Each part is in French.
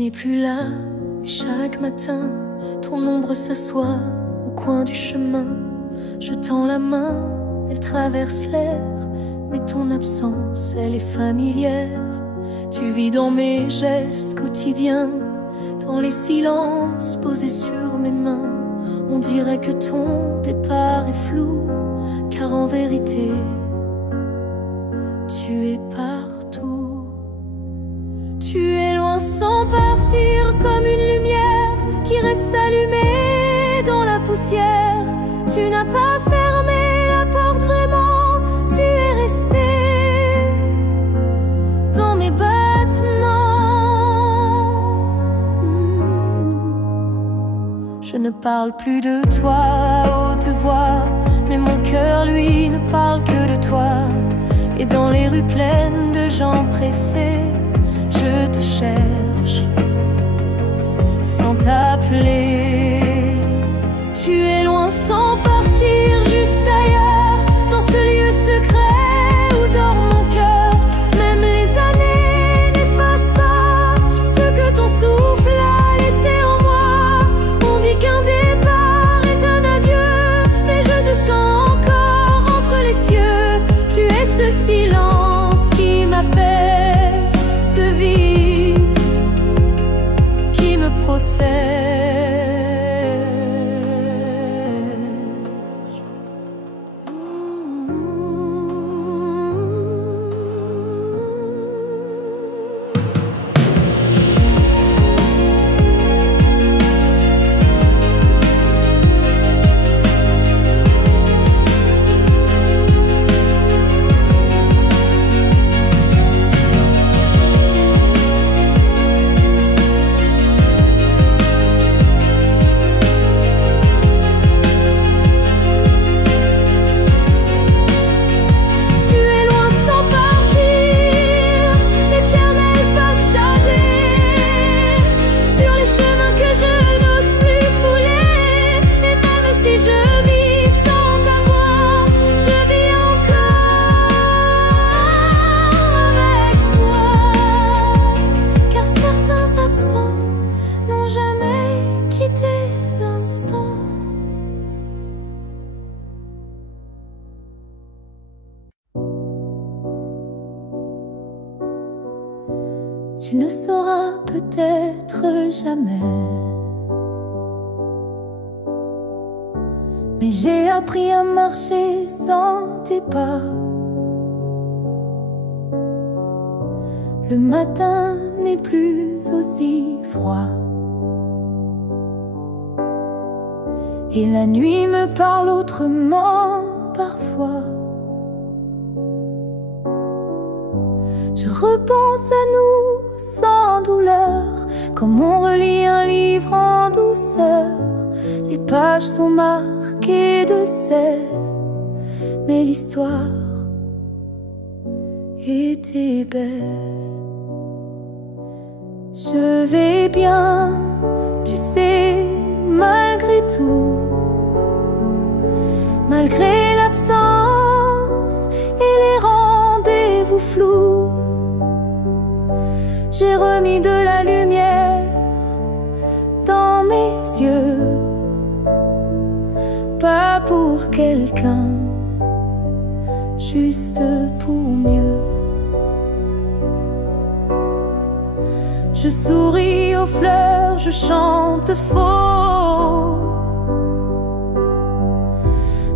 n'es plus là, mais chaque matin, ton ombre s'assoit au coin du chemin. Je tends la main, elle traverse l'air, mais ton absence, elle est familière. Tu vis dans mes gestes quotidiens, dans les silences posés sur mes mains. On dirait que ton départ est flou, car en vérité, tu es partout. Tu es loin sans partir, comme une lumière qui reste allumée dans la poussière. Tu n'as pas fermé la porte vraiment, tu es resté dans mes battements. Je ne parle plus de toi à haute voix, mais mon cœur lui ne parle que de toi. Et dans les rues pleines de gens pressés, je te cherche sans t'appeler. Tu es loin sans partir, juste ailleurs, dans ce lieu secret où dort mon cœur. Même les années n'effacent pas ce que ton souffle a laissé en moi. On dit qu'un départ est un adieu, mais je te sens encore entre les cieux. Tu es ce silence qui m'apaise, ce vide qui me protège. Tu ne sauras peut-être jamais, mais j'ai appris à marcher sans tes pas. Le matin n'est plus aussi froid, et la nuit me parle autrement parfois. Je repense à nous sans douleur, comme on relit un livre en douceur. Les pages sont marquées de sel, mais l'histoire était belle. Je vais bien, tu sais, malgré tout, malgré l'absence et les rendez-vous flous. J'ai remis de la lumière dans mes yeux, pas pour quelqu'un, juste pour mieux. Je souris aux fleurs, je chante faux.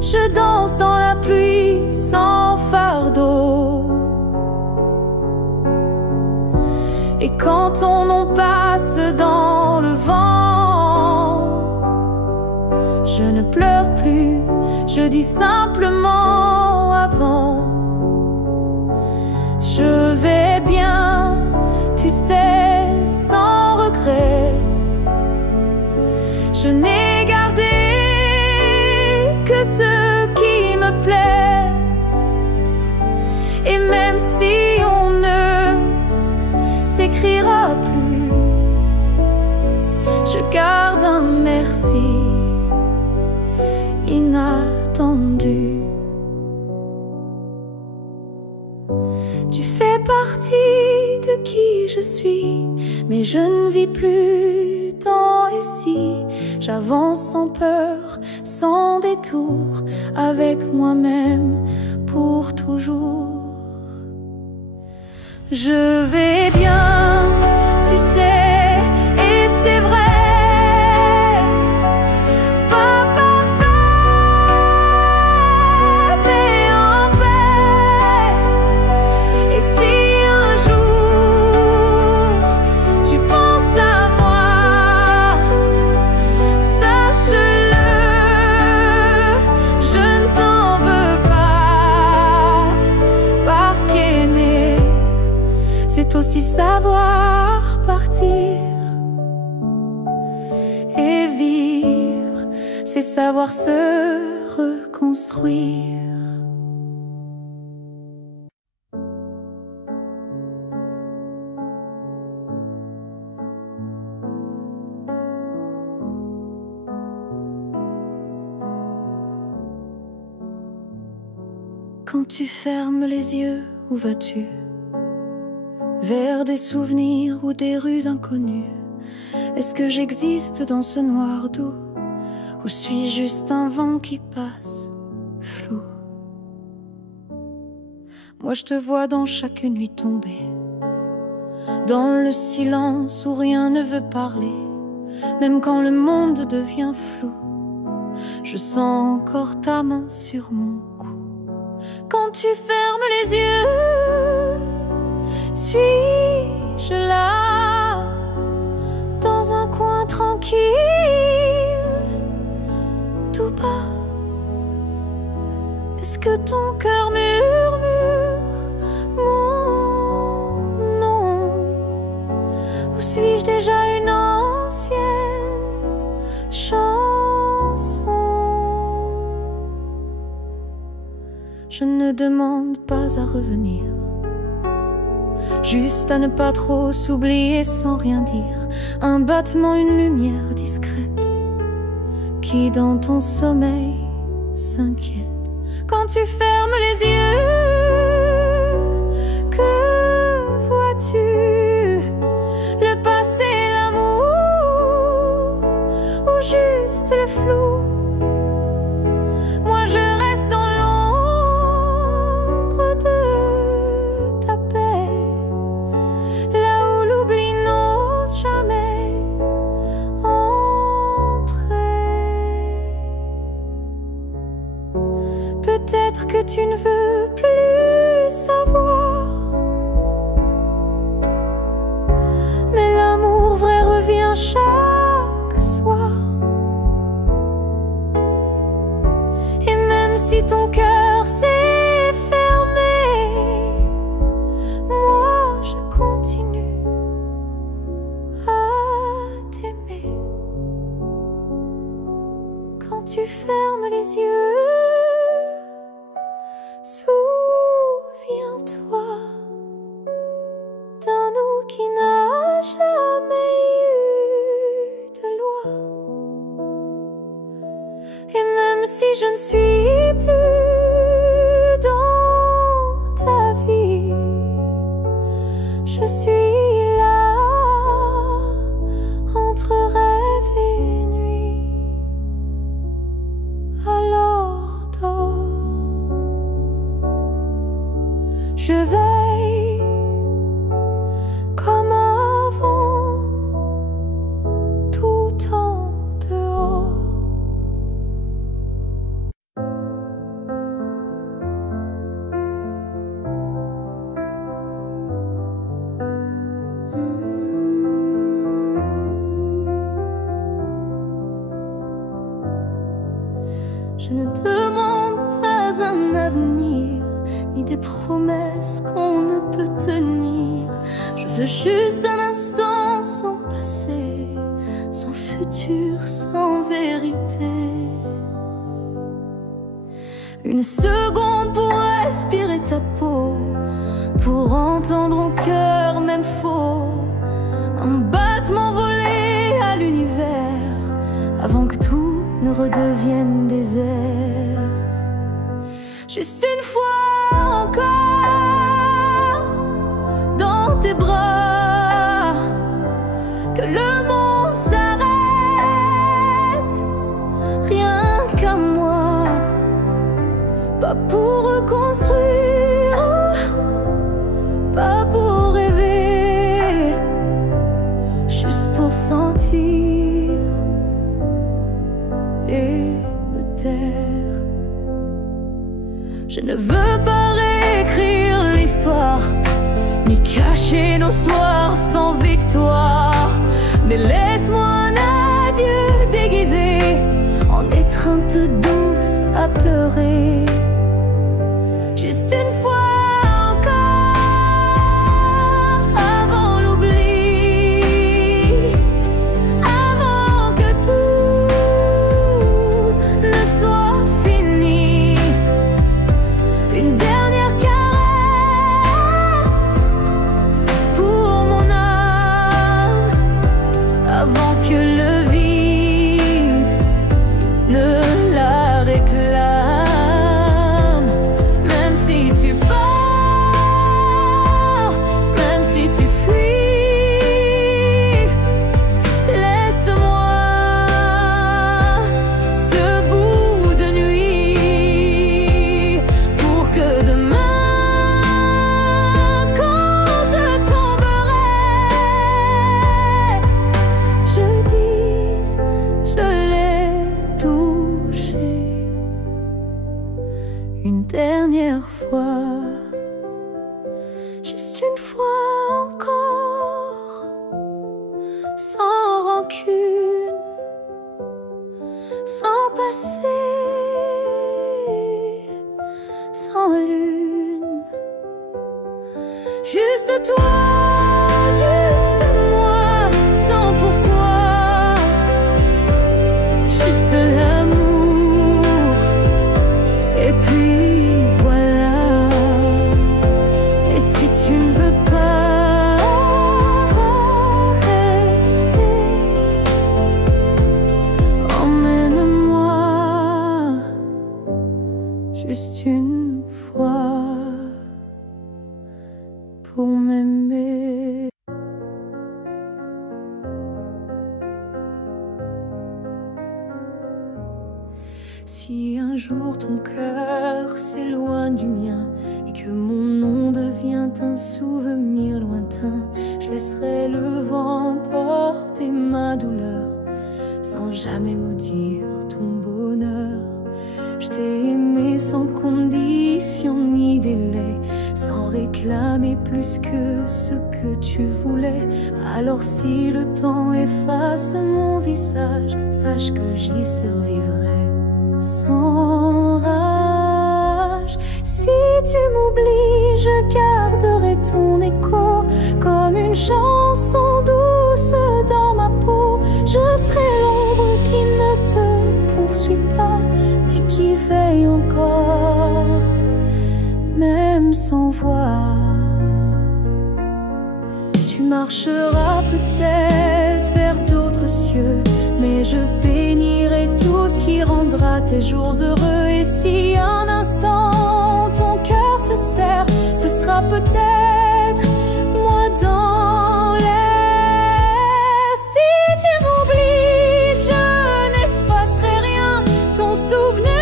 Je danse dans la pluie sans fardeau. Et quand ton nom passe dans le vent, je ne pleure plus, je dis simplement avant. Je vais bien, tu sais, sans regret. Je n'ai gardé que ce qui me plaît. Et même si on ne s'écrira plus, je garde un merci inattendu. Tu fais partie de qui je suis, mais je ne vis plus tant et si. J'avance sans peur, sans détour, avec moi-même pour toujours. Je vais bien, tu sais, et c'est vrai. Pas parfait, mais en paix. Et si un jour tu penses à moi, sache-le, je ne t'en veux pas. Parce qu'aimer, c'est aussi savoir partir. Et vivre, c'est savoir se reconstruire. Quand tu fermes les yeux, où vas-tu? Vers des souvenirs ou des rues inconnues? Est-ce que j'existe dans ce noir doux, ou suis-je juste un vent qui passe, flou? Moi je te vois dans chaque nuit tomber, dans le silence où rien ne veut parler. Même quand le monde devient flou, je sens encore ta main sur mon cou. Quand tu fermes les yeux, suis-je là, dans un coin tranquille, tout bas? Est-ce que ton cœur murmure mon nom, ou suis-je déjà une ancienne chanson? Je ne demande pas à revenir, juste à ne pas trop s'oublier sans rien dire. Un battement, une lumière discrète qui dans ton sommeil s'inquiète. Quand tu fermes les yeux, que vois-tu? Le passé, l'amour, ou juste le flou? Moi je reste dans l'ombre de ta paix, là où l'oubli n'ose jamais entrer. Peut-être que tu ne veux plus savoir, mais l'amour vrai revient chaque soir. Et même si ton cœur s'est fermé, moi je continue à t'aimer. Quand tu fermes les yeux, souviens-toi d'un nous qui n'a jamais eu de loi. Et même si je ne suis plus dans ta vie, je suis là entre rêve et nuit. Alors dors, je veille comme avant, tout en dehors. Je ne demande pas un avenir, ni des promesses qu'on ne peut tenir. Je veux juste un instant sans passé, sans futur, sans vérité. Une seconde pour respirer ta peau, pour entendre au cœur même faux un battement volé à l'univers, avant que tout ne redevienne désert. Juste une fois encore dans tes bras, Je ne veux pas réécrire l'histoire, ni cacher nos soirs sans victoire. Mais laisse-moi un adieu déguisé en étreinte douce à pleurer. Juste une fois une dernière fois, juste une fois encore, sans rancune, sans passé, sans lune, juste toi, juste moi, sans pourquoi, juste l'amour, et puis juste une fois pour m'aimer. Si un jour ton cœur s'éloigne du mien et que mon nom devient un souvenir lointain, je laisserai le vent porter ma douleur sans jamais maudire ton bonheur. Je t'ai aimé sans condition ni délai, sans réclamer plus que ce que tu voulais. Alors si le temps efface mon visage, sache que j'y survivrai sans rage. Si tu m'oublies, je garderai ton écho comme une chanson douce dans ma peau. Je serai l'ombre qui ne te poursuit pas, qui veille encore, même sans voix. Tu marcheras peut-être vers d'autres cieux, mais je bénirai tout ce qui rendra tes jours heureux. Et si un instant ton cœur se serre, ce sera peut-être moi dans l'air. Si tu m'oublies, je n'effacerai rien, ton souvenir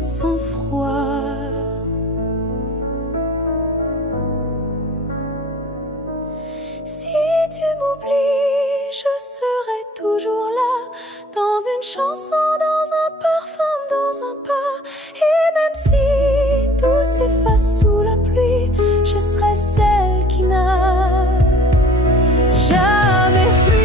sans froid. Si tu m'oublies, je serai toujours là, dans une chanson, dans un parfum, dans un pas. Et même si tout s'efface sous la pluie, je serai celle qui n'a jamais fui.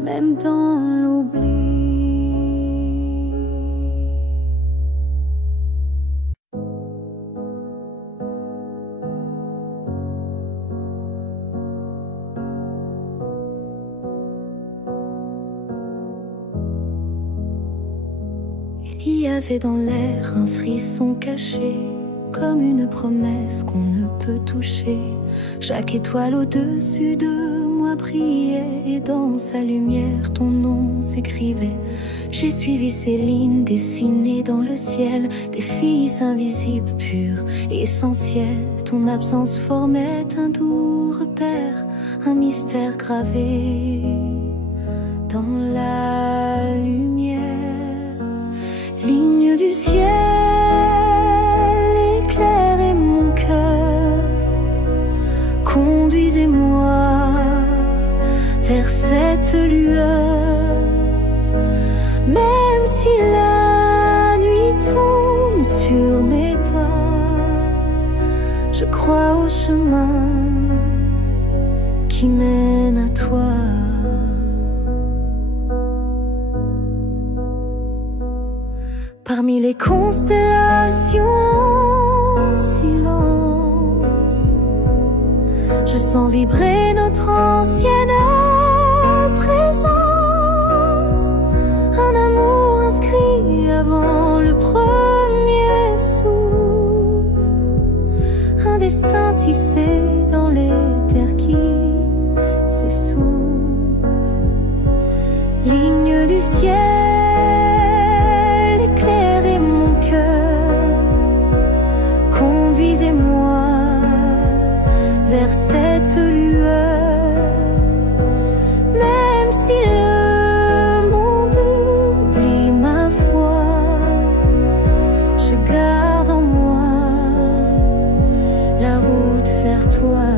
Même dans l'oubli. Il y avait dans l'air un frisson caché, comme une promesse qu'on ne peut toucher. Chaque étoile au-dessus de moi brillait, et dans sa lumière ton nom s'écrivait. J'ai suivi ces lignes dessinées dans le ciel, des fils invisibles, purs et essentiels. Ton absence formait un doux repère, un mystère gravé dans la lumière. Ligne du ciel, éclairez mon cœur, conduisez-moi vers cette lueur. Même si la nuit tombe sur mes pas, je crois au chemin qui mène à toi. Parmi les constellations en silence, je sens vibrer notre ancienne présence. Un amour inscrit avant le premier souffle, un destin tissé dans les terres qui s'essoufflent. Ligne du ciel, éclairez mon cœur, conduisez-moi vers cette lueur. Même si le monde oublie ma foi, je garde en moi la route vers toi.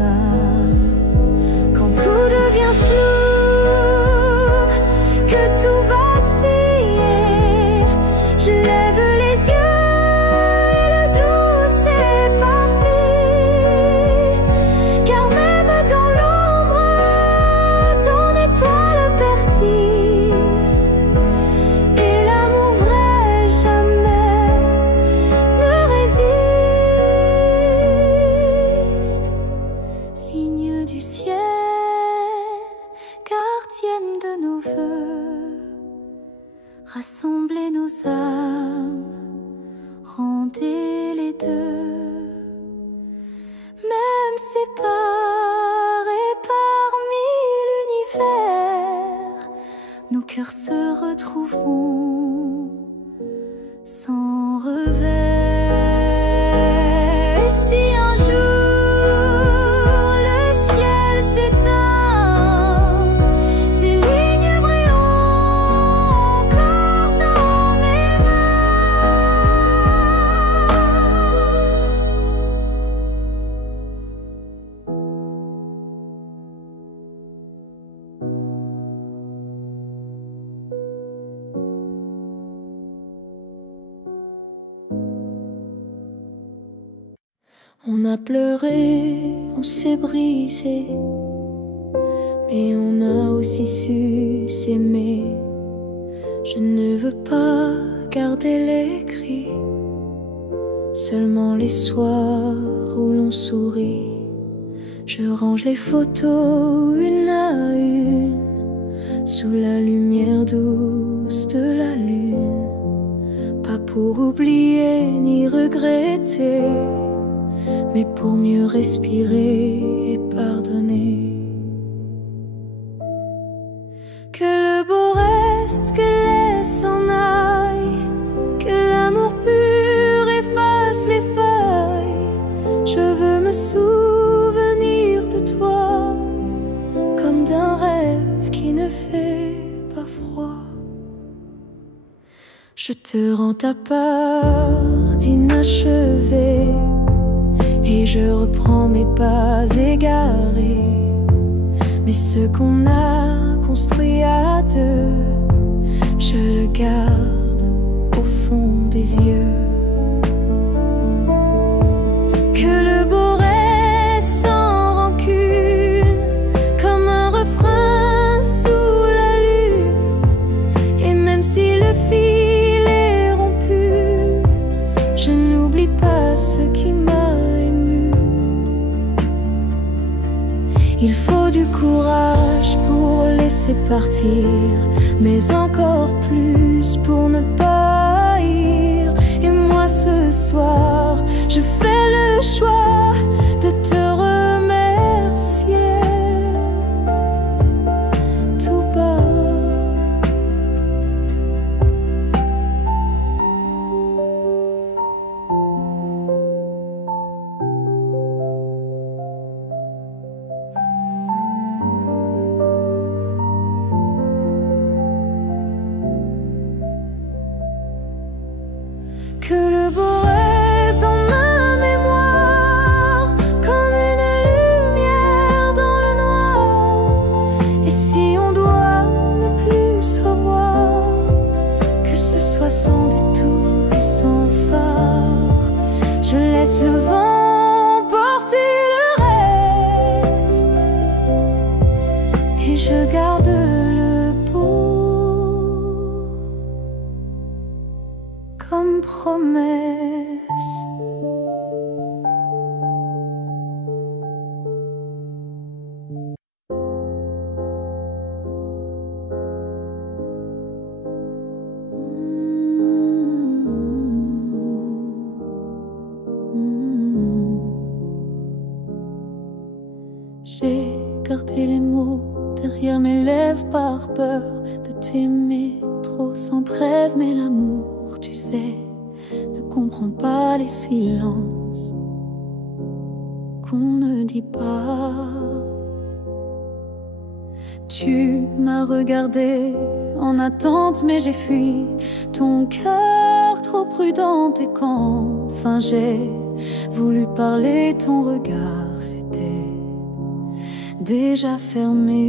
Quand tout devient flou, que tout vacille, je lève les yeux et le doute s'éparpille. Car même dans l'ombre, ton étoile persiste, et l'amour vrai jamais ne résiste. Ligne du ciel, gardienne de nos voeux, rassemblez nos âmes, rendez les deux. Même séparés parmi l'univers, nos cœurs se retrouveront sans revers. Et si un jour le ciel s'éteint, tes lignes brilleront encore dans mes On a pleuré, on s'est brisé, mais on a aussi su s'aimer. Je ne veux pas garder les cris, seulement les soirs où l'on sourit. Je range les photos une à une, sous la lumière douce de la lune. Pas pour oublier ni regretter, mais pour mieux respirer et pardonner. Que le beau reste, que les s'en aille, que l'amour pur efface les feuilles. Je veux me souvenir de toi, comme d'un rêve qui ne fait pas froid. Je te rends ta part d'inachevé, et je reprends mes pas égarés. Mais ce qu'on a construit à deux, je le garde au fond des yeux. Que le beau reste sans rancune, comme un refrain sous la lune. Et même si le fil est rompu, je n'oublie pas ce qui m'a. Il faut du courage pour laisser partir, mais encore plus pour ne pas y ce soir, je fais le choix de te remercier tout bas. Que le beau reste dans ma mémoire comme une lumière dans le noir. Et si on doit ne plus se revoir, que ce soit sans détour et sans phare, je laisse le vent porter le reste et je garde le beau comme promesse. J'ai gardé les mots derrière mes lèvres par peur de t'aimer trop sans trêve, mais l'amour, tu sais, ne comprend pas les silences qu'on ne dit pas. Tu m'as regardé en attente, mais j'ai fui ton cœur trop prudent. Et quand enfin j'ai voulu parler, ton regard s'était déjà fermé.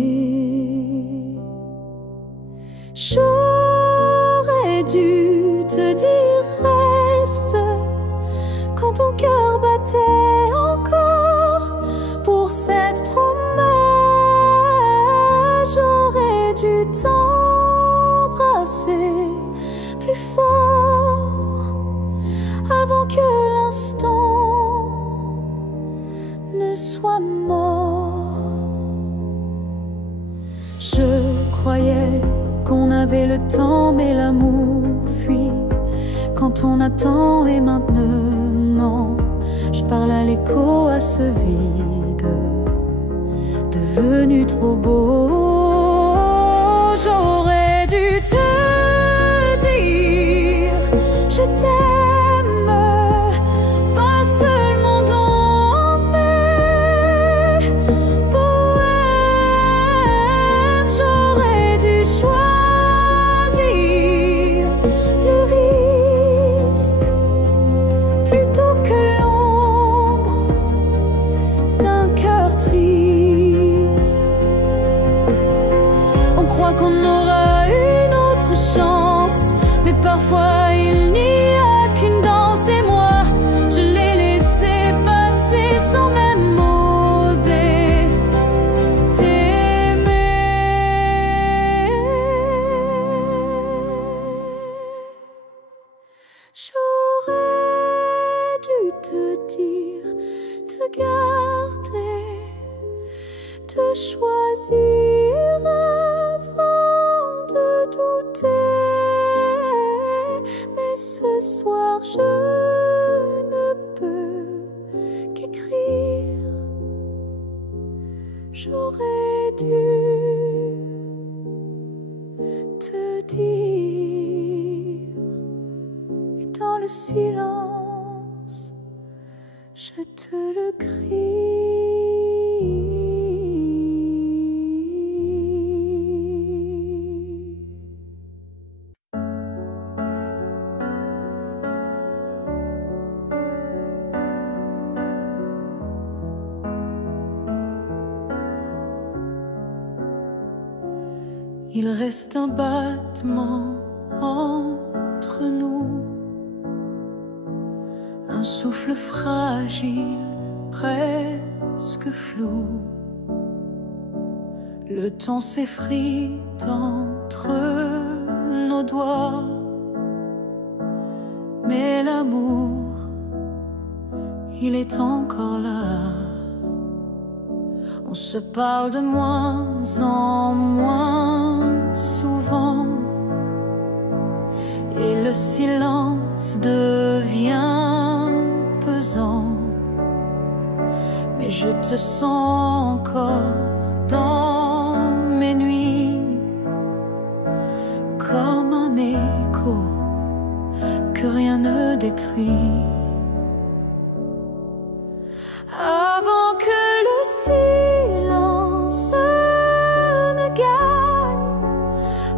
J'aurais dû te dire reste quand ton cœur battait encore pour cette promesse. J'aurais dû t'embrasser plus fort avant que l'instant ne soit mort. Je croyais qu'on avait le temps, mais l'amour fuit quand on attend. Et maintenant, je parle à l'écho, à ce vide devenu trop beau. J'aurais dû te dire je t'aime, pas seulement dans mes poèmes. J'aurais dû choisir le risque plutôt que l'ombre d'un cœur triste. On croit qu'on aura une autre chance, mais parfois il n'y a qu'une danse. Et moi, je l'ai laissé passer sans même oser t'aimer. J'aurais dû te dire, te garder, te choisir avant de douter. Mais ce soir je ne peux qu'écrire. J'aurais dû te dire, et dans le silence je te le crie. Il reste un battement entre nous, un souffle fragile, presque flou. Le temps s'effrite entre nos doigts, mais l'amour, il est encore là. On se parle de moins en moins souvent, et le silence devient Je te sens encore dans mes nuits, comme un écho que rien ne détruit. Avant que le silence ne gagne,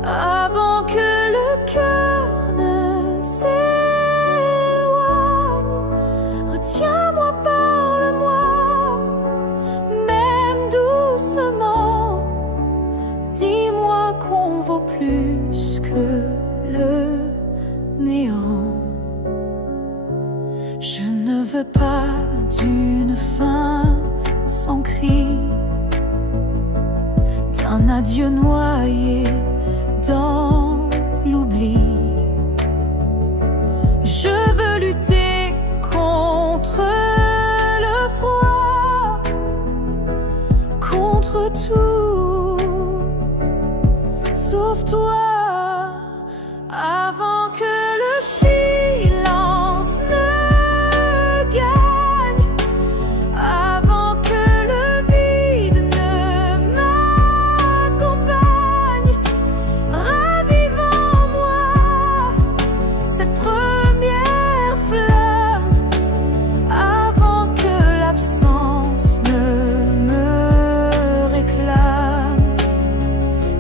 avant que le cœur ne s'éloigne, retiens-moi, parle-moi, même doucement. Dis-moi qu'on vaut plus que le néant. Je ne veux pas d'une fin sans cri, d'un adieu noyé dans l'oubli. Je veux lutter contre le froid, contre tout, sauf toi. Avant que le silence ne gagne, avant que le vide ne m'accompagne, ravive en moi cette première flamme, avant que l'absence ne me réclame.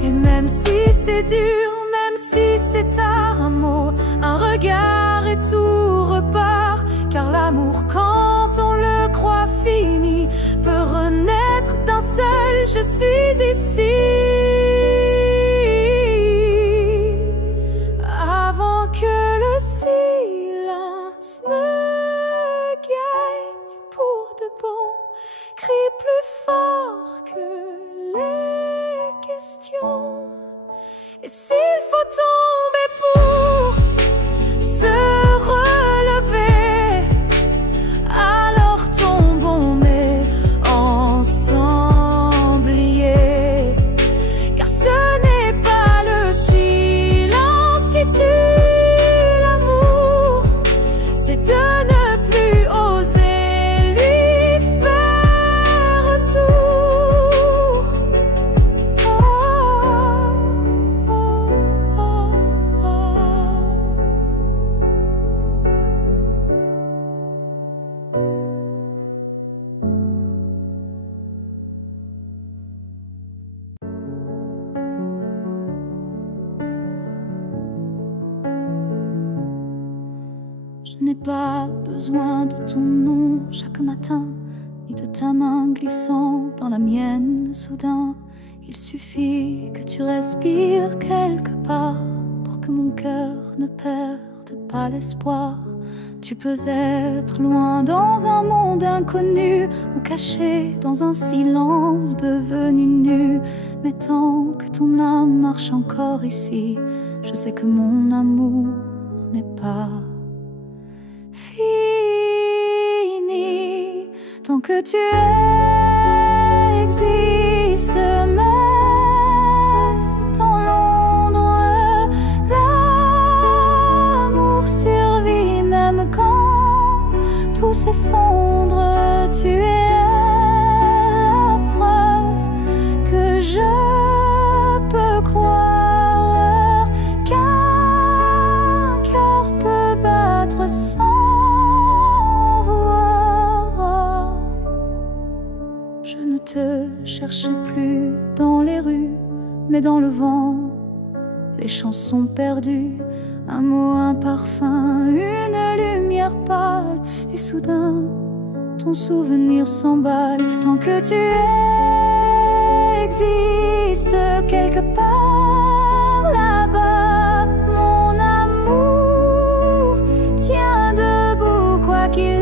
Et même si c'est dur, même si c'est tard, un mot, un regard et tout repart. Car l'amour, quand on le croit fini, peut renaître d'un seul je suis ici. Avant que le silence ne gagne pour de bon, crie plus fort que les questions. Et s'il faut tomber pour se relever, alors tombons, mais ensemble liés. Car ce n'est pas le silence qui tue l'amour, c'est de ne plus oser lui faire retour. Je n'ai pas besoin de ton nom chaque matin, ni de ta main glissant dans la mienne soudain. Il suffit que tu respires quelque part pour que mon cœur ne perde pas l'espoir. Tu peux être loin dans un monde inconnu, ou caché dans un silence devenu nu. Mais tant que ton âme marche encore ici, je sais que mon amour n'est pas fini. Tant que tu existes, même dans l'ombre, l'amour survit. Même quand tout s'effondre, tu es la preuve que je peux croire qu'un cœur peut battre sans voir. Je ne te cherche plus dans les rues, mais dans le vent, les chansons perdues. Un mot, un parfum, une lumière pâle, et soudain, ton souvenir s'emballe. Tant que tu existes quelque part là-bas, mon amour tient debout, quoi qu'il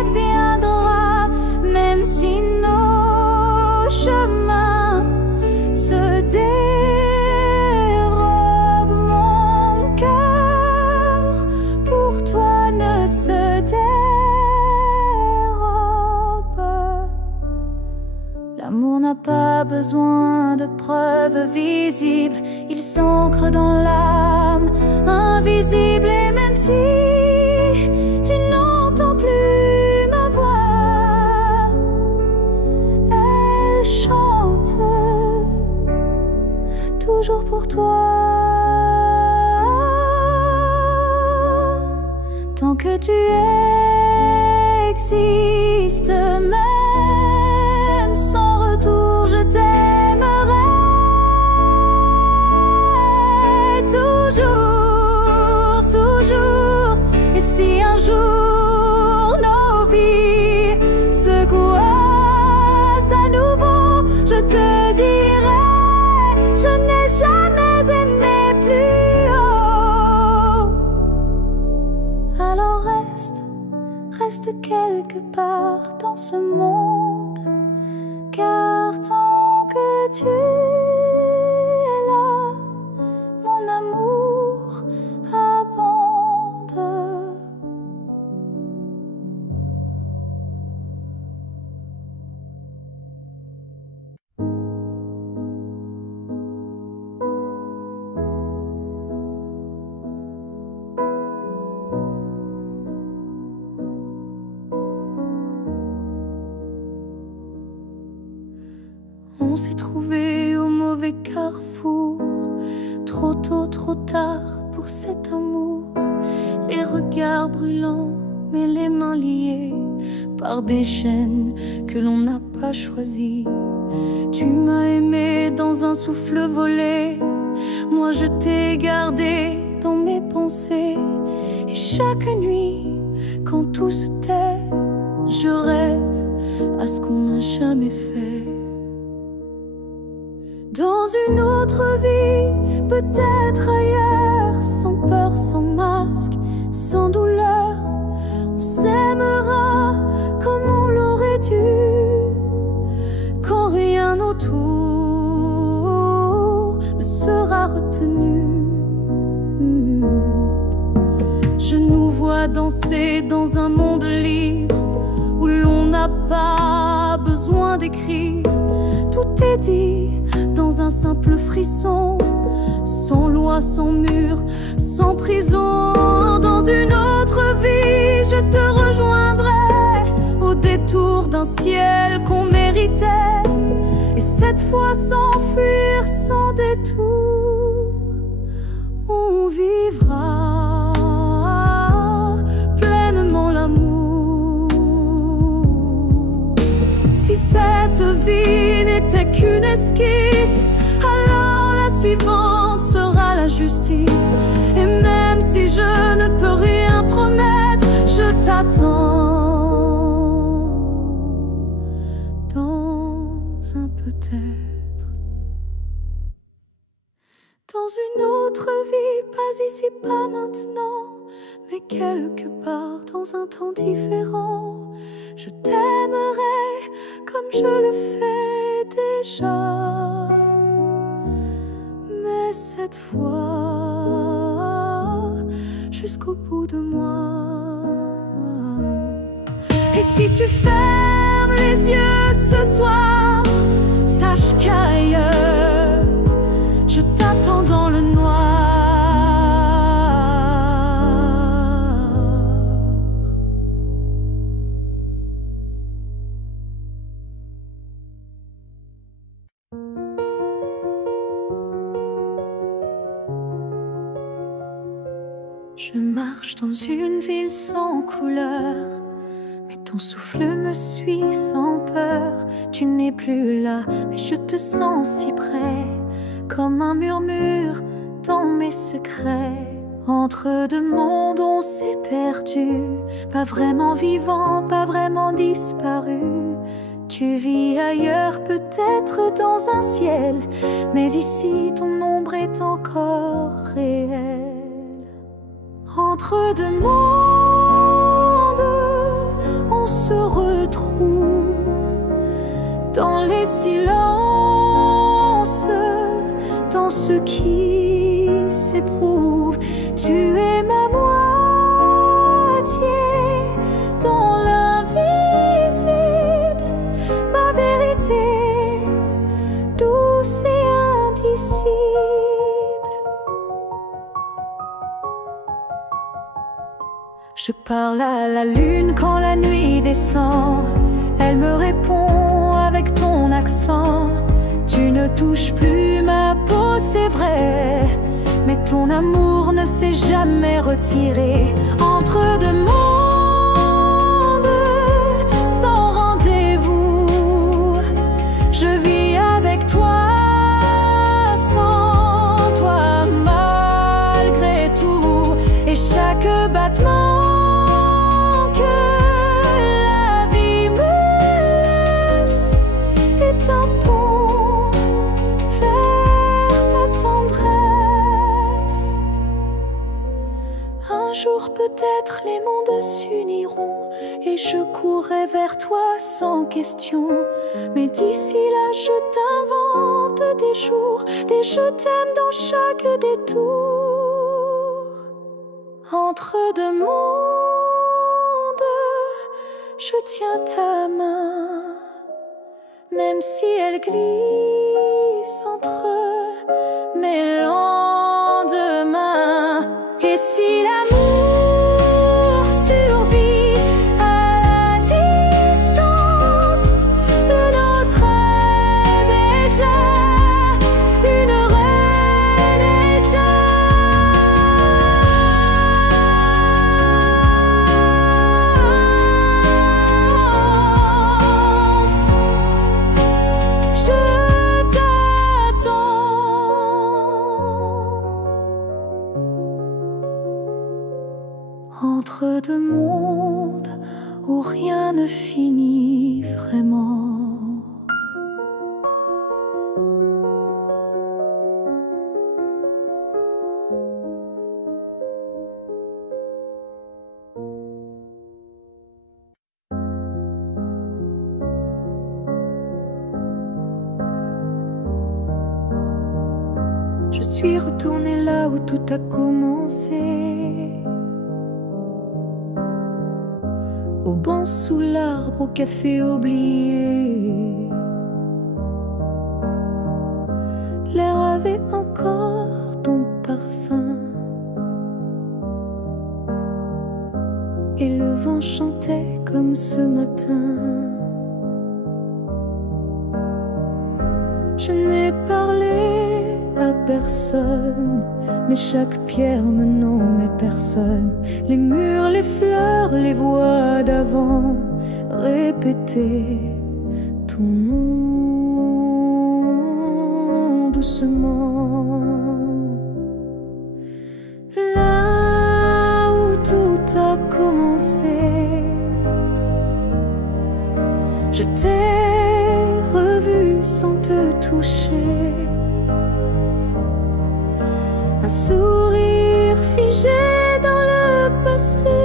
adviendra. Même si nos chemins se dérobent, mon cœur pour toi ne se dérobe. L'amour n'a pas besoin de preuves visibles, il s'ancre dans l'âme invisible. Et même si tu n'entends plus ma voix, toujours pour toi. Tant que tu existes, même sans retour, je t'aimerai toujours, toujours. Et si un jour nos vies se croisent à nouveau, je te dirai, je n'ai jamais aimé plus haut. Alors reste quelque part dans ce monde, car tant que tu es là, mon amour abonde. On s'est trouvé au mauvais carrefour, trop tôt, trop tard pour cet amour. Les regards brûlants, mais les mains liées par des chaînes que l'on n'a pas choisies. Tu m'as aimé dans un souffle volé, moi je t'ai gardé dans mes pensées. Et chaque nuit, quand tout se tait, je rêve à ce qu'on n'a jamais fait. Dans une autre vie, peut-être ailleurs, sans peur, sans masque, sans douleur, on s'aimera comme on l'aurait dû, quand rien autour ne sera retenu. Je nous vois danser dans un monde libre, où l'on n'a pas besoin d'écrire. Tout est dit dans un simple frisson, sans loi, sans mur, sans prison. Dans une autre vie, je te rejoindrai au détour d'un ciel qu'on méritait. Et cette fois sans fuir, sans détour, on vivra pleinement l'amour. Si cette vie n'était qu'une esquisse, alors la suivante sera la justice. Et même si je ne peux rien promettre, je t'attends dans un peut-être. Dans une autre vie, pas ici, pas maintenant, mais quelque part dans un temps différent. Je t'aimerai comme je le fais déjà, mais cette fois jusqu'au bout de moi. Et si tu fermes les yeux ce soir, sache qu'ailleurs je t'attends dans le noir. Je marche dans une ville sans couleur, mais ton souffle me suit sans peur. Tu n'es plus là, mais je te sens si près, comme un murmure dans mes secrets. Entre deux mondes on s'est perdu, pas vraiment vivant, pas vraiment disparu. Tu vis ailleurs, peut-être dans un ciel, mais ici ton ombre est encore réelle. Entre deux mondes, on se retrouve dans les silences, dans ce qui s'éprouve. Tu es ma moitié dans l'invisible, ma vérité douce et indicible. Je parle à la lune quand la nuit descend, elle me répond avec ton accent. Tu ne touches plus ma peau, beau, c'est vrai, mais ton amour ne s'est jamais retiré. Entre deux mondes sans rendez-vous, je vis avec toi, sans toi, malgré tout. Et chaque battement que la vie me laisse est un pont vers ta tendresse. Un jour peut-être les mondes s'uniront et je courrai vers toi sans question. Mais d'ici là je t'invente des jours, des je t'aime dans chaque détour. Entre deux mondes, je tiens ta main, même si elle glisse entre mes lendemains. Et si l'amour survit à la distance, le nôtre est déjà une renaissance. Je t'attends. Entre deux mondes où rien ne finit vraiment. Je suis retournée là où tout a commencé, au banc sous l'arbre, au café oublié. L'air avait encore ton parfum et le vent chantait comme ce matin. Je n'ai parlé à personne, mais chaque pierre me nommait personne. Les murs, les fleurs, les voix d'avant répétaient ton nom doucement. Là où tout a commencé, je t'ai revu sans te toucher. Un sourire figé dans le passé,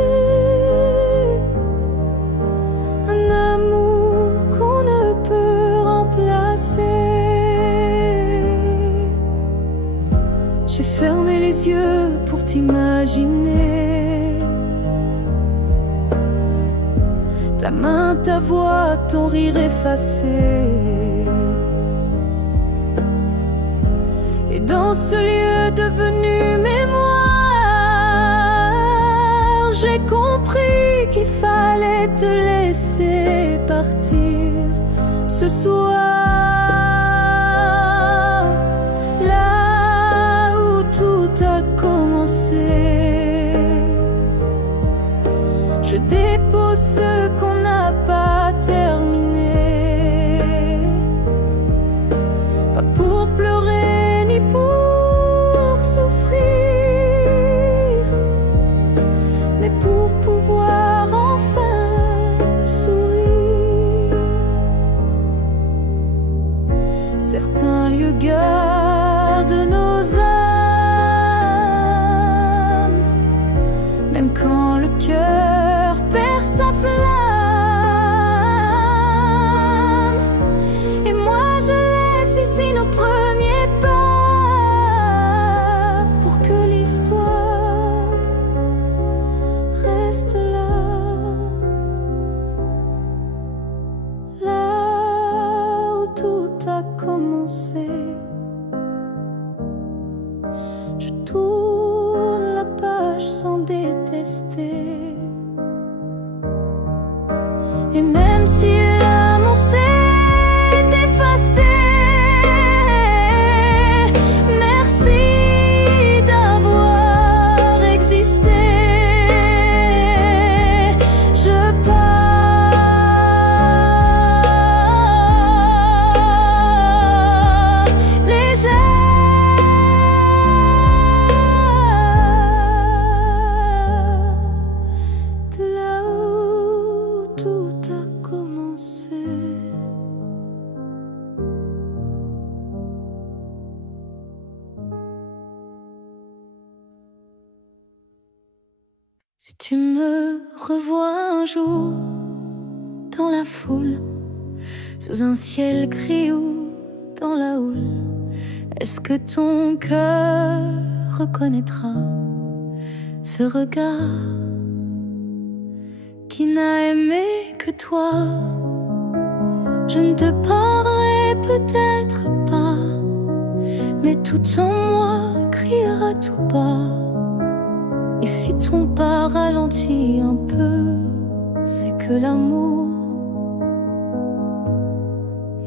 un amour qu'on ne peut remplacer. J'ai fermé les yeux pour t'imaginer, ta main, ta voix, ton rire effacé. Et dans ce lieu devenu mémoire, j'ai compris qu'il fallait te laisser partir ce soir. Là où tout a commencé, je dépose ce qu'on n'a pas terminé. Pas pour pleurer ni pour souffrir, mais pour pouvoir enfin sourire. Certains lieux gardent nos âmes, même quand le cœur perd sa flamme. Et moi je laisse ici nos premiers pas, pour que l'histoire reste là. Là où tout a commencé, Si tu me revois un jour dans la foule, sous un ciel gris ou dans la houle, est-ce que ton cœur reconnaîtra ce regard qui n'a aimé que toi? Je ne te parlerai peut-être pas, mais tout en moi criera tout bas. Et si ton pas ralentit un peu, c'est que l'amour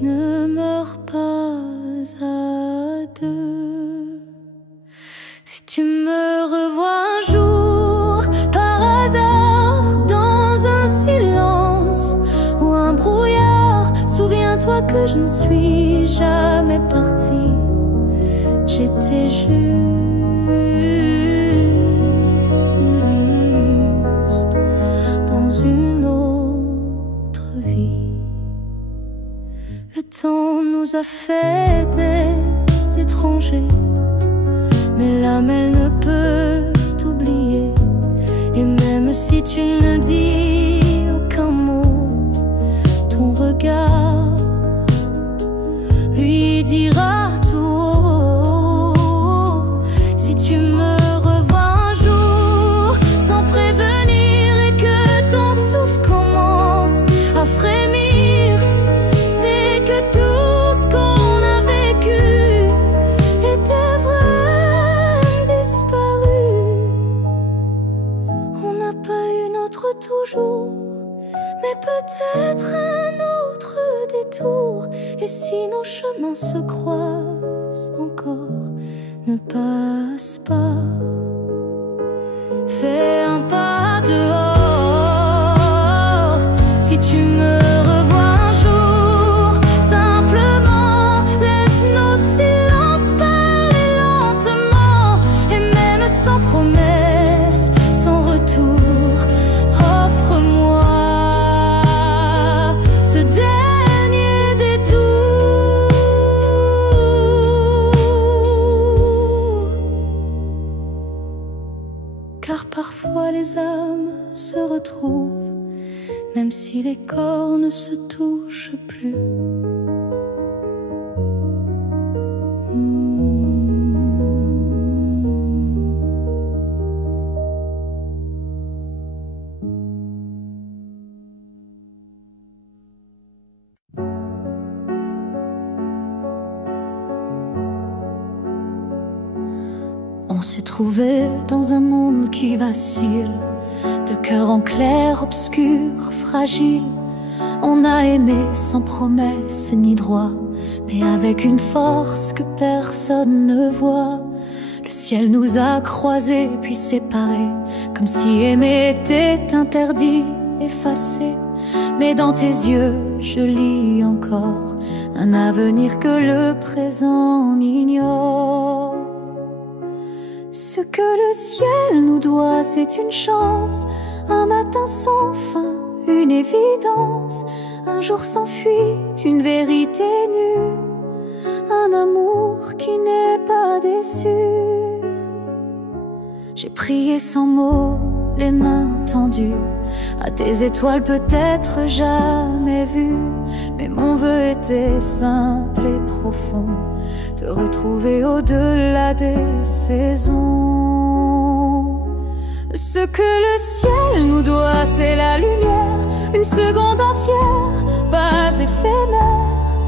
ne meurt pas à deux. Si tu me revois un jour par hasard dans un silence ou un brouillard, souviens-toi que je ne suis jamais partie. J'étais juste dans une autre vie. Le temps nous a fait des étrangers, mais l'âme elle ne peut t'oublier. Et même si tu ne dis aucun mot, ton regard lui dira tout haut. Si tu me revois un jour sans prévenir et que ton souffle commence à frémir, c'est que tout ce qu'on a vécu était vrai, disparu. On n'a pas eu notre toujours, mais peut-être un autre détour. Et si nos chemins se croisent encore, ne passe pas. Fais un pas dehors. Si tu me revois un jour, simplement laisse nos silences parler lentement. Et même sans promesse, sans retour, offre-moi ce dernier détour. Car parfois les âmes se retrouvent, même si les corps ne se touchent plus. On s'est trouvé dans un monde qui vacille, de cœur en clair, obscur, fragile. On a aimé sans promesse ni droit, mais avec une force que personne ne voit. Le ciel nous a croisés puis séparés, comme si aimer était interdit, effacé. Mais dans tes yeux, je lis encore un avenir que le présent ignore. Ce que le ciel nous doit, c'est une chance, un matin sans fin, une évidence, un jour sans fuite, une vérité nue, un amour qui n'est pas déçu. J'ai prié sans mots, les mains tendues à tes étoiles peut-être jamais vues, mais mon vœu était simple et profond, te retrouver au-delà des saisons. Ce que le ciel nous doit, c'est la lumière, une seconde entière, pas éphémère,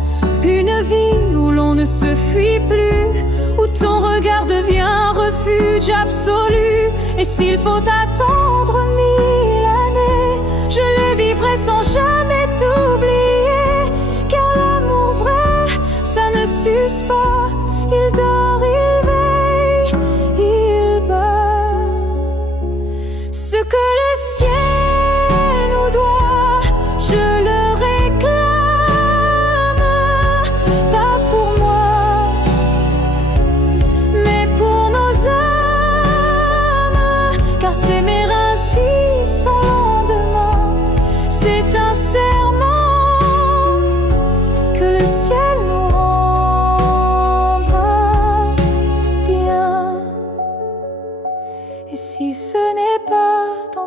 une vie où l'on ne se fuit plus, où ton regard devient un refuge absolu. Et s'il faut attendre 1000 années, je les vivrai sans jamais t'oublier. Car l'amour vrai, ça ne s'use pas, il dort, il veille, il bat. Ce que le ciel nous doit, je le réclame, pas pour moi, mais pour nos âmes. Car s'aimer ainsi sans lendemain, c'est un serment que le ciel nous rendra bien. Et si ce n'est pas dans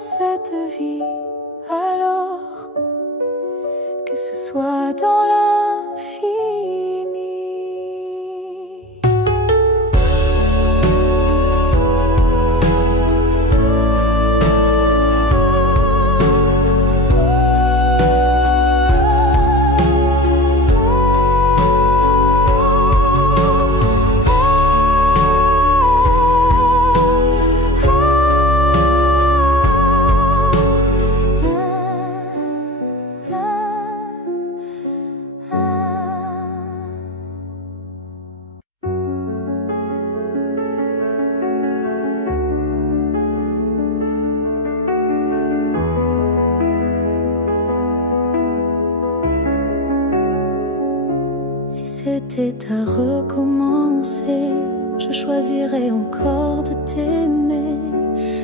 Si c'était à recommencer, je choisirais encore de t'aimer.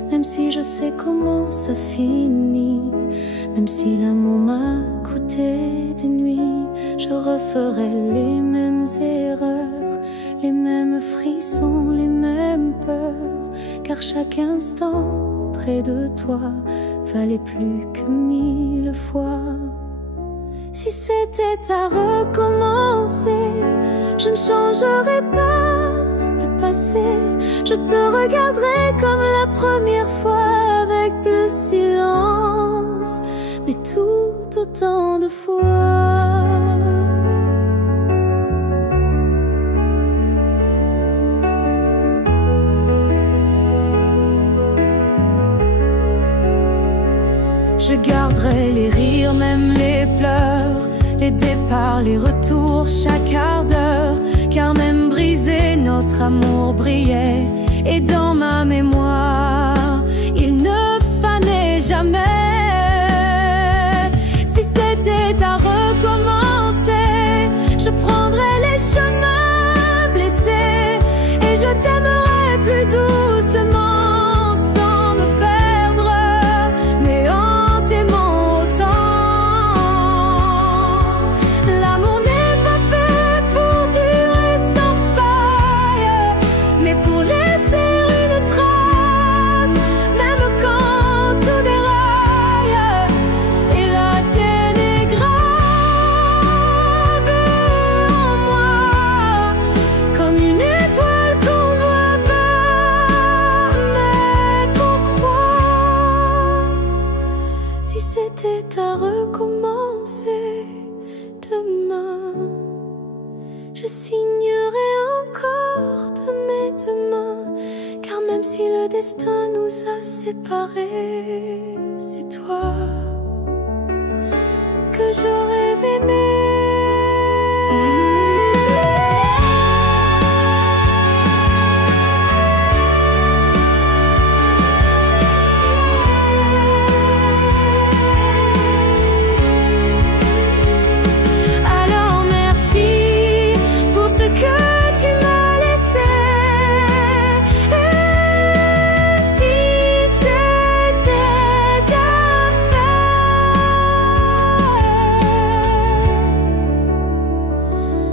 Même si je sais comment ça finit, même si l'amour m'a coûté des nuits, je referais les mêmes erreurs, les mêmes frissons, les mêmes peurs. Car chaque instant près de toi valait plus que 1000 fois. Si c'était à recommencer, je ne changerais pas le passé. Je te regarderais comme la première fois, avec plus silence, mais tout autant de fois. Je garderai les rires, même les pleurs, les départs, les retours, chaque quart d'heure. Car même brisé, notre amour brillait. Et dans ma mémoire, il ne fanait jamais. Si c'était à recommencer, je prendrais les chemins blessés. Et je t'aimerais plus doucement. Si c'était à recommencer demain, je signerai encore de mes deux mains. Car même si le destin nous a séparés, c'est toi que je rêve aimer.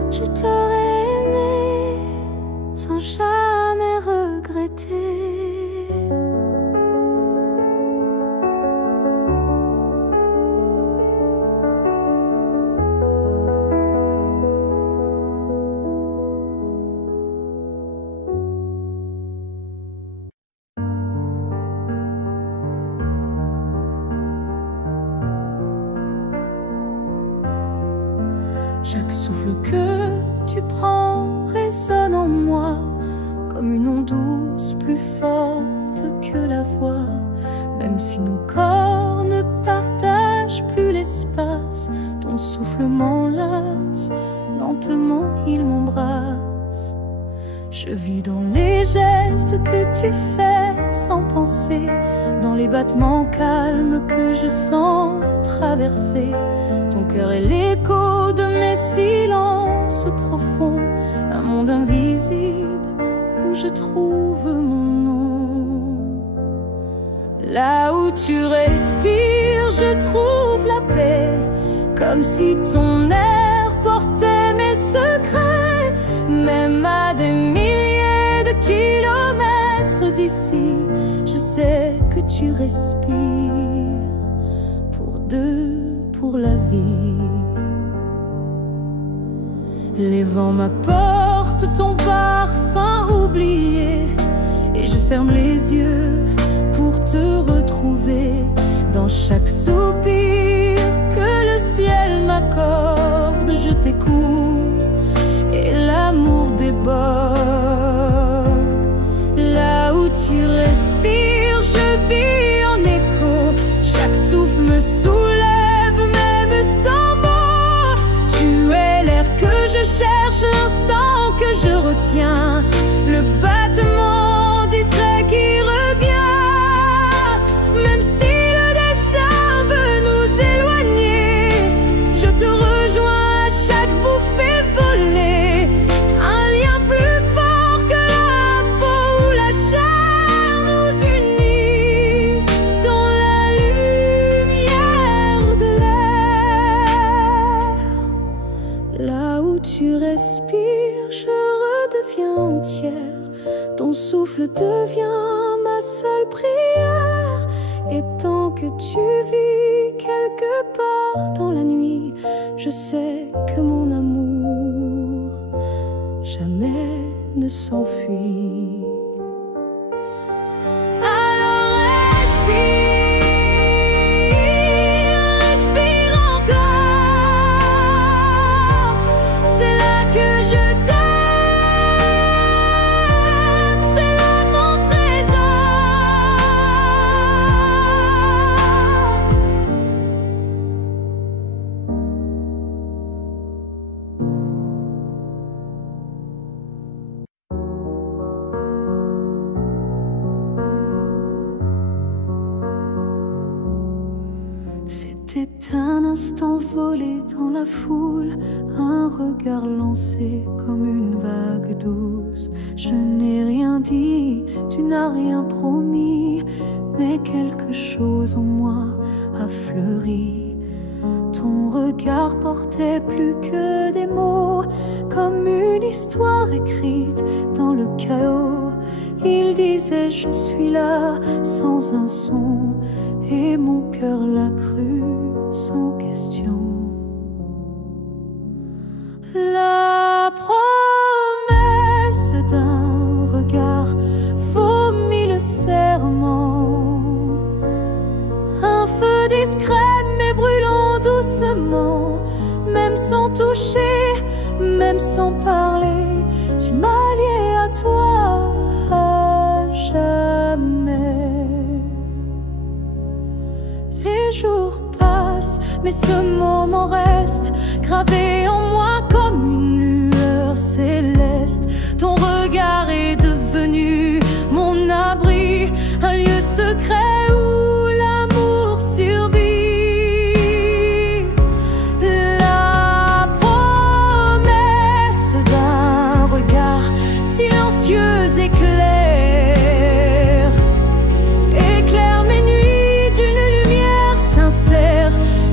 Je t'aurais aimé sans jamais regretter. Chaque souffle que tu prends résonne en moi comme une onde douce, plus forte que la voix. Même si nos corps ne partagent plus l'espace, ton souffle m'enlace, lentement il m'embrasse. Je vis dans les gestes que tu fais sans penser, dans les battements calmes que je sens traverser. Ton cœur est l'écho de mes silences profonds, un monde invisible où je trouve mon nom. Là où tu respires, je trouve la paix, comme si ton air portait mes secrets. Même à des milliers de kilomètres d'ici, je sais que tu respires pour deux, pour la vie. Les vents m'apportent ton parfum oublié, et je ferme les yeux pour te retrouver. Dans chaque soupir que le ciel m'accorde, je t'écoute et l'amour déborde. Là où tu respires, je vis en écho. Chaque souffle me soulève, même sans mots. Tu es l'air que je cherche, l'instant que je retiens, le battement discret qui revient. Même si le destin veut nous éloigner, je te rejoins à chaque bouffée volée. tu respires, je redeviens entière. Ton souffle devient ma seule prière. Et tant que tu vis quelque part dans la nuit, je sais que mon amour jamais ne s'enfuit. Alors respire encore. C'est là que je t'aime, c'est là mon trésor. C'était un instant volé dans la foule, un regard lancé comme une vague douce. Je n'ai rien dit, tu n'as rien promis, mais quelque chose en moi a fleuri. Ton regard portait plus que des mots, comme une histoire écrite dans le chaos. Il disait je suis là sans un son, et mon cœur l'a cru sans question. La promesse d'un regard vaut mille serments. Un feu discret mais brûlant doucement, même sans toucher, même sans parler, tu m'as lié à toi à jamais. Les jours passent, mais ce moment reste gravé en moi comme une lueur céleste. Ton regard est devenu mon abri, un lieu secret où l'amour survit. La promesse d'un regard silencieux éclaire mes nuits d'une lumière sincère.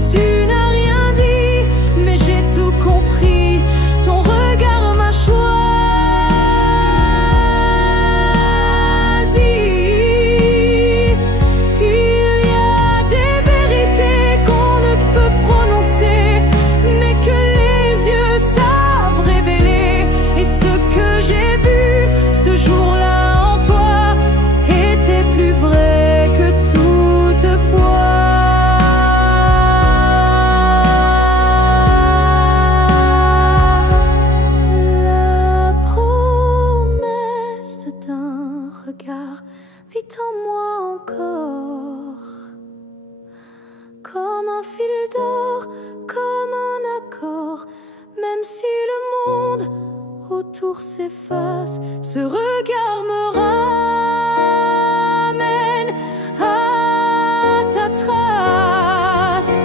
Tu n'as rien dit, mais j'ai tout compris. Ton regard m'a choisi. Il y a des vérités qu'on ne peut prononcer, mais que les yeux savent révéler. Et ce que j'ai vu ce jour-là en toi était plus vrai que toutefois. La promesse d'un regard vit en moi encore, comme un fil d'or, comme un accord. Même si le monde autour s'efface, ce regard me ramène à ta trace.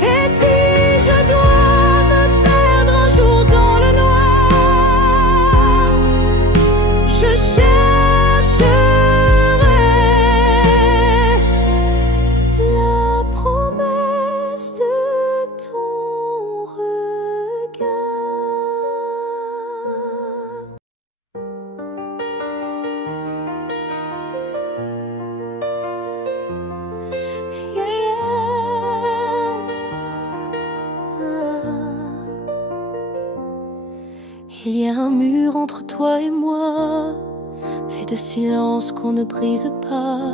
Et si je dois me perdre un jour dans le noir, je chercherai la promesse de ton regard. Il y a un mur entre toi et moi, fait de silence qu'on ne brise pas.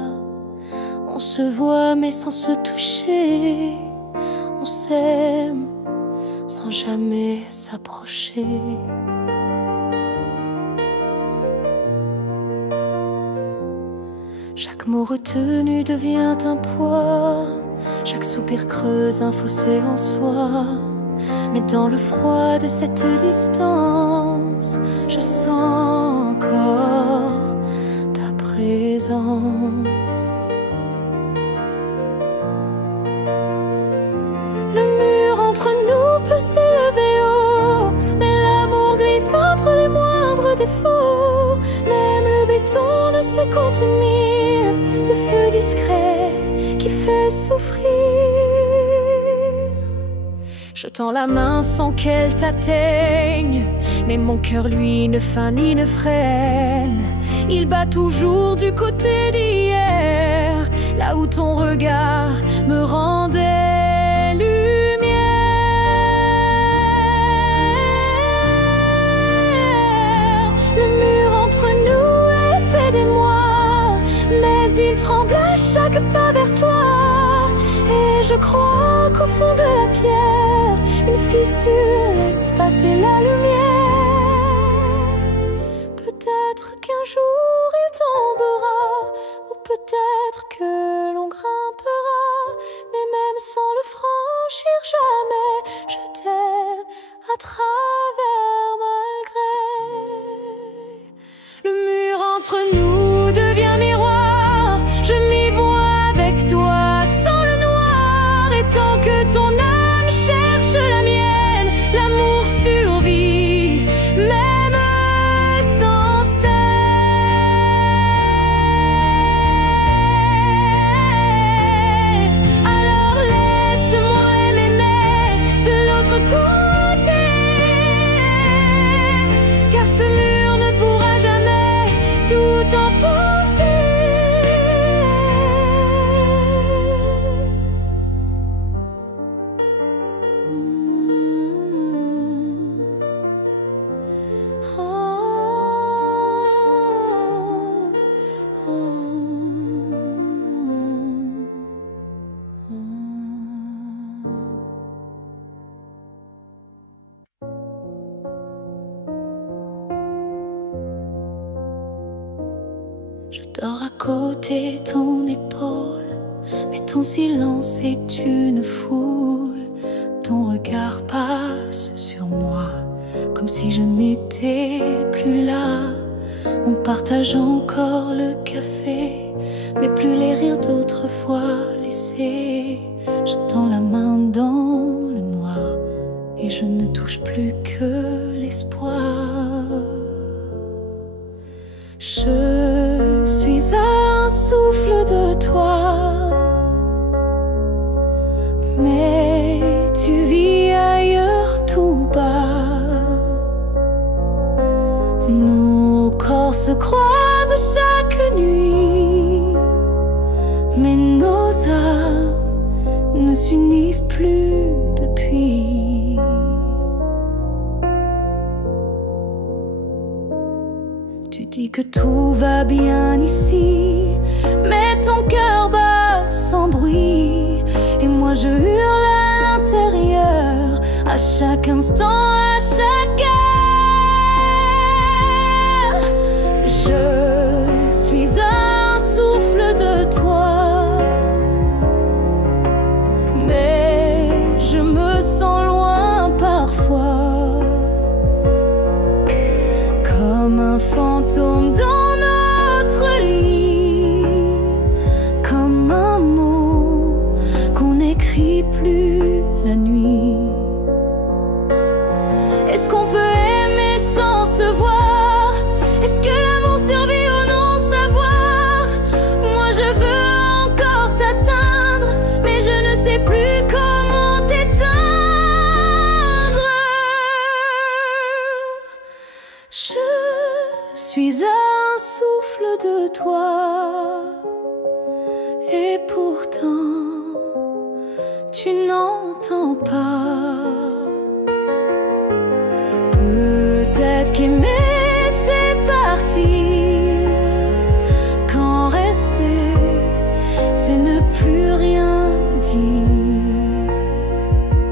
On se voit mais sans se toucher, on s'aime sans jamais s'approcher. Chaque mot retenu devient un poids, chaque soupir creuse un fossé en soi. Mais dans le froid de cette distance, je sens encore ta présence. Le mur entre nous peut s'élever haut, mais l'amour glisse entre les moindres défauts. Même le béton ne sait contenir le feu discret qui fait souffrir. Je tends la main sans qu'elle t'atteigne, mais mon cœur lui ne feint ni ne freine. Il bat toujours du côté d'hier, là où ton regard me rendait lumière. Le mur entre nous est fait d'émoi, mais il tremble à chaque pas vers toi. Et je crois qu'au fond de la pierre, une fissure laisse passer la lumière. Peut-être qu'un jour il tombera, ou peut-être que l'on grimpera, mais même sans le franchir jamais, je t'aime à travers malgré. Le mur entre nous devient miroir, je m'y vois avec toi sans le noir, et tant que ton âme cherche la mienne, l'amour survit, même sans cesse. Alors laisse-moi m'aimer de l'autre côté, car ce mur ne pourra jamais tout emporter. Je dors à côté de ton épaule, mais ton silence est une foule. Ton regard passe sur moi, comme si je n'étais plus là. On partage encore le café, mais plus les rires d'autrefois laissés. Je tends la main dans le noir, et je ne touche plus que l'espoir. Je suis à un souffle de toi, mais tu vis ailleurs tout bas. Nos corps se croisent chaque nuit, mais nos âmes ne s'unissent plus depuis. Tu dis que tout va bien ici, mais ton cœur bat sans bruit, et moi je hurle à l'intérieur, à chaque instant, à chaque heure. Je suis un souffle de toi, mais je me sens loin parfois, comme un fantôme dans notre lit, comme un mot qu'on n'écrit plus la nuit. Est-ce qu'on peut aimer sans se voir? Est-ce que l'amour survit au non-savoir? Moi je veux encore t'atteindre, mais je ne sais plus comment t'éteindre. Je suis un souffle de toi, et pourtant tu n'entends pas. Peut-être qu'aimer c'est partir, quand rester c'est ne plus rien dire.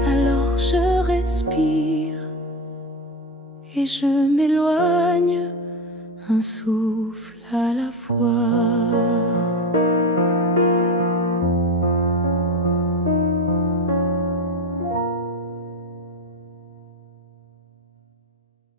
Alors je respire et je m'éloigne, un souffle à la fois.